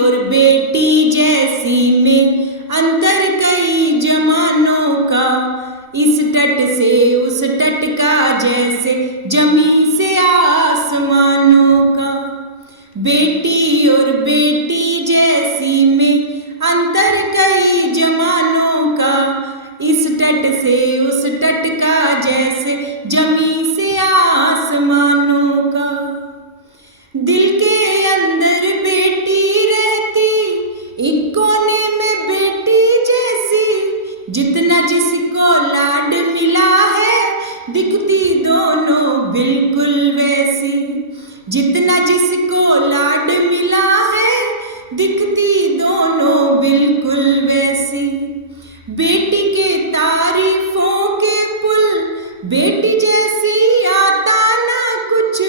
और बेटी जैसी में अंतर कई जमानों का, इस तट से उस तट का जैसे जमी से आसमानों का। बेटी और बेटी जैसी में अंतर कई जमानों का, इस तट से उस तट का जैसे जमी से आसमानों का। दिल के अंदर बेटी रहती, एक कोने में बेटी जैसी, जितना जिसको लाड मिला है दिखती दोनों बिल्कुल वैसी। जितना जिसको लाड मिला है दिखती दोनों बिल्कुल वैसी। बेटी के तारीफों के पुल बेटी जैसी आता ना कुछ,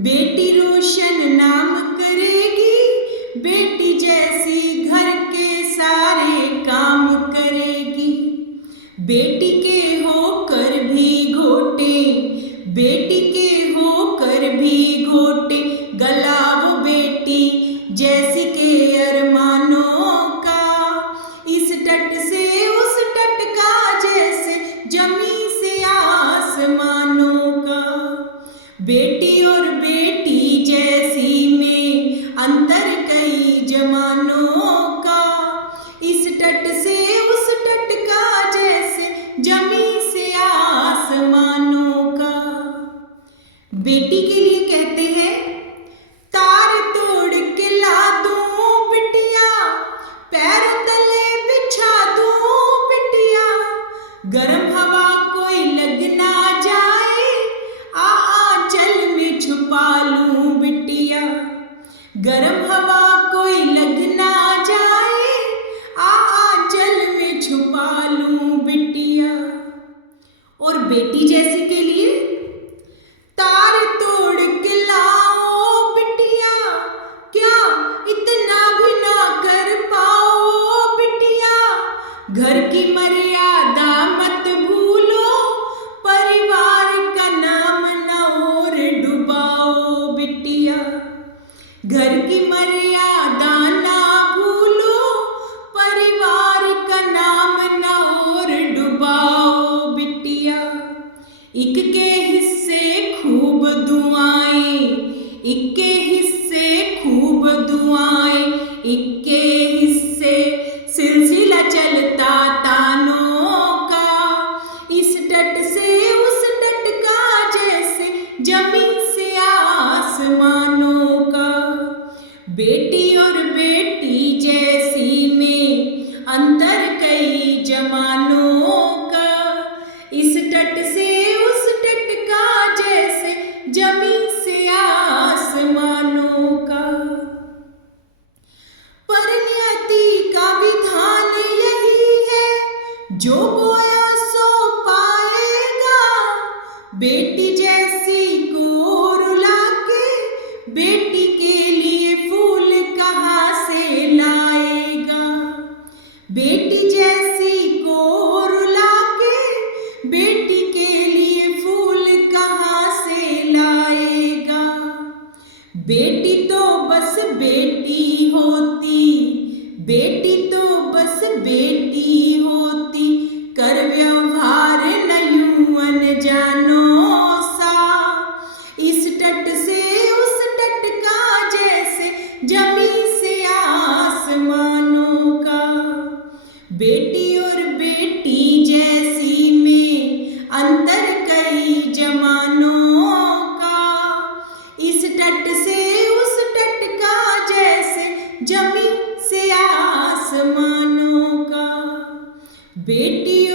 बेटी रोशन नाम करेगी, बेटी जैसी घर के सारे काम करेगी। बेटी के होकर भी घोटे, बेटी के होकर भी घोटे, गला वो बेटी जैसी के अरमानों का, इस तट से उस तट का जैसे जमी से आसमानों का। बेटी और बेटी जैसी में अंतर कई जमानों का, इस तट से उस तट का जैसे जमी से आसमानों का। बेटी के लिए कहते हैं, तार तोड़ के ला दूं बिटिया, पैरों तले बिछा दूं बिटिया, गरम हवा कोई लग ना जाए, आंचल में छुपा लूं बिटिया। गरम हवा कोई लग ना जाए, आंचल में छुपा लूं बिटिया। और बेटी जैसी के लिए, तार तोड़ के लाओ बिटिया, क्या इतना भी ना कर पाओ बिटिया, घर की मर्यादा मत भूलो, परिवार का नाम न और डुबाओ बिटिया। घर की मर्यादा ना भूलो, परिवार का नाम न और डुबाओ बिटिया। एक के हिस्से खूब दुआएं, एक के हिस्से खूब दुआएं, एक के हिस्से सिलसिला चलता तानों का, इस तट से उस तट का जैसे जमी से आसमानों का। बेटी और बेटी जैसी में अंतर कई जमानों का, इस तट से उस तट का जैसे जमी से आसमानों का। परिणति का विधान यही है, जो बोया सो पाएगा, बेटी जैसी को रुला के बेटी के लिए फूल कहाँ से लाएगा। बेटी जैसी को रुला के बेटी के लिए फूल कहाँ से लाएगा। बेटी तो बस बेटी होती, बेटी तो बस बेटी होती, कर व्यवहार न यूं अनजानों सा, इस तट से उस तट का जैसे जमी से आसमानों का। बेटी और बेटी जैसी में अंतर कई जमानों का, इस तट से उस तट का जैसे जमी से आसमानों का। बेटी